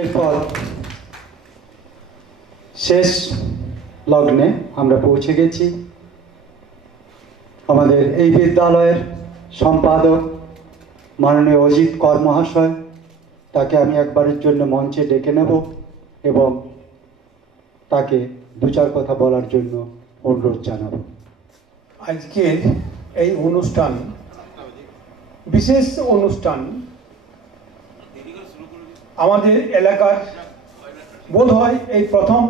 এরপর শেষ লগ্নে আমরা পৌঁছে গেছি। আমাদের এই বিদ্যালয়ের সম্পাদক মাননীয় অজিত কর মহাশয়, তাকে আমি একবারের জন্য মঞ্চে ডেকে নেব এবং তাকে দু চার কথা বলার জন্য অনুরোধ জানাব। আজকের এই অনুষ্ঠান বিশেষ অনুষ্ঠান। আমাদের এলাকার বোধ হয় এই প্রথম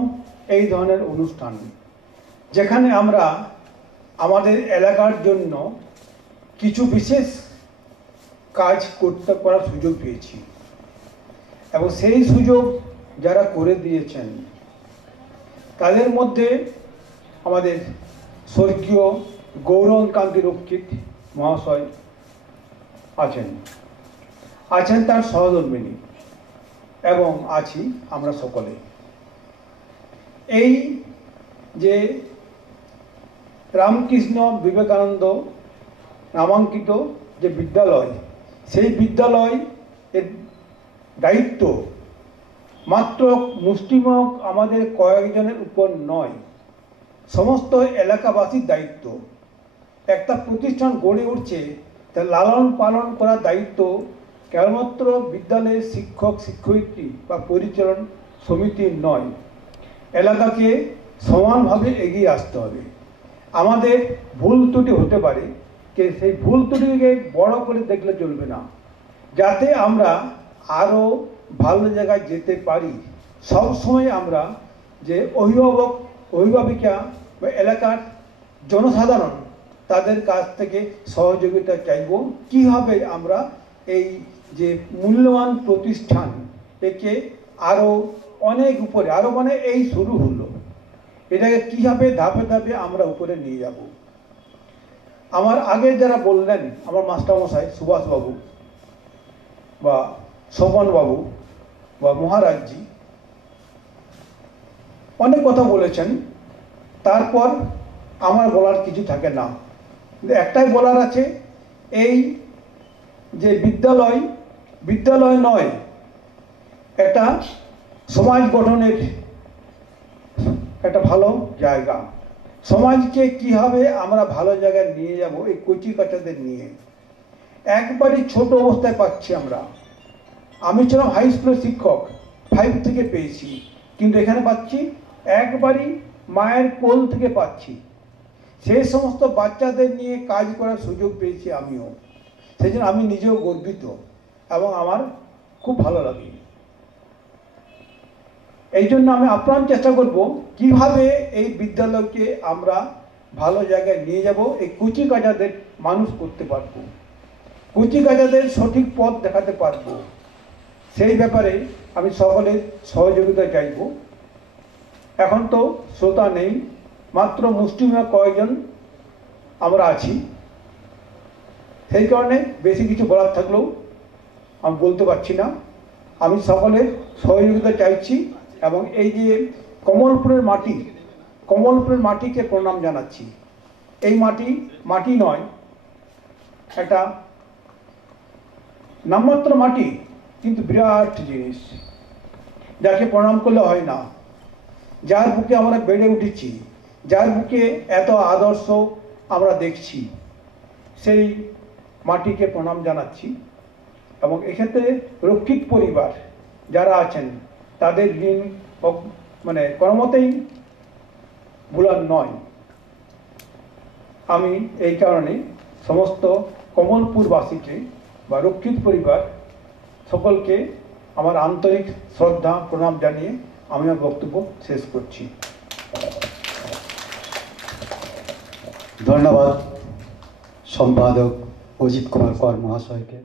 এই ধরনের অনুষ্ঠান, যেখানে আমরা আমাদের এলাকার জন্য কিছু বিশেষ কাজ করার সুযোগ পেয়েছি এবং সেই সুযোগ যারা করে দিয়েছেন তাদের মধ্যে আমাদের স্বর্গীয় গৌরকান্তি রক্ষিত মহাশয় আছেন তার সহধর্মিনী এবং আছি আমরা সকলে। এই যে রামকৃষ্ণ বিবেকানন্দ নামাঙ্কিত যে বিদ্যালয়, সেই বিদ্যালয় এর দায়িত্ব মাত্র মুষ্টিমেয় আমাদের কয়েকজনের উপর নয়, সমস্ত এলাকাবাসীর দায়িত্ব। একটা প্রতিষ্ঠান গড়ে উঠছে, তার লালন পালন করার দায়িত্ব কেবলমাত্র বিদ্যালয়ের শিক্ষক শিক্ষয়িত্রী বা পরিচালন সমিতির নয়, এলাকাকে সমানভাবে এগিয়ে আসতে হবে। আমাদের ভুল ত্রুটি হতে পারে, সেই ভুল ত্রুটিকে বড় করে দেখলে চলবে না, যাতে আমরা আরও ভালো জায়গায় যেতে পারি। সবসময় আমরা যে অভিভাবিকা বা এলাকার জনসাধারণ তাদের কাছ থেকে সহযোগিতা চাইব, কীভাবে আমরা এই যে মূল্যবান প্রতিষ্ঠান একে আরও অনেক উপরে, আরও মানে এই শুরু হলো, এটাকে কীভাবে ধাপে ধাপে আমরা উপরে নিয়ে যাব। আমার আগে যারা বললেন, আমার মাস্টারমশাই সুভাষবাবু বা শোভনবাবু বা মহারাজজি অনেক কথা বলেছেন, তারপর আমার বলার কিছু থাকে না। একটাই বলার আছে, এই যে বিদ্যালয় নয়, একটা সমাজ গঠনের একটা ভালো জায়গা। সমাজকে কীভাবে আমরা ভালো জায়গায় নিয়ে যাব, এই কচি কাচাদের নিয়ে একবারই ছোট অবস্থায় পাচ্ছি আমরা। আমি ছিলাম হাই স্কুলের শিক্ষক, 5 থেকে পেয়েছি, কিন্তু এখানে পাচ্ছি একবারই মায়ের কোল থেকে পাচ্ছি। সেই সমস্ত বাচ্চাদের নিয়ে কাজ করার সুযোগ পেয়েছি আমিও, সেই জন্য আমি নিজেও গর্বিত এবং আমার খুব ভালো লাগে। এই জন্য আমি আপ্রাণ চেষ্টা করব কিভাবে এই বিদ্যালয়কে আমরা ভালো জায়গায় নিয়ে যাব, এই কুচি কাচাদের মানুষ করতে পারবো, কুচি কাচাদের সঠিক পথ দেখাতে পারবো। সেই ব্যাপারে আমি সকলের সহযোগিতা চাইব। এখন তো শ্রোতা নেই, মাত্র মুষ্টিমেয় কয়েকজন আমরা আছি, সেই কারণে বেশি কিছু বলার থাকলেও আমি বলতে পারছি না। আমি সকলের সহযোগিতা চাইছি এবং এই যে কমলপুরের মাটিকে প্রণাম জানাচ্ছি। এই মাটি নয়, একটা নামমাত্র মাটি, কিন্তু বিরাট জিনিস, যাকে প্রণাম করলে হয় না, যার বুকে আমরা বেড়ে উঠেছি, যার বুকে এত আদর্শ আমরা দেখছি, সেই মাটিকে প্রণাম জানাচ্ছি। এবং এক্ষেত্রে রক্ষিত পরিবার যারা আছেন তাদের ঋণ মানে কোনোমতেই ভোলার নয়। আমি এই কারণে সমস্ত কমলপুরবাসীকে বা রক্ষিত পরিবার সকলকে আমার আন্তরিক শ্রদ্ধা প্রণাম জানিয়ে আমি আমার বক্তব্য শেষ করছি। ধন্যবাদ সম্পাদক অজিত কুমার কর মহাশয়কে।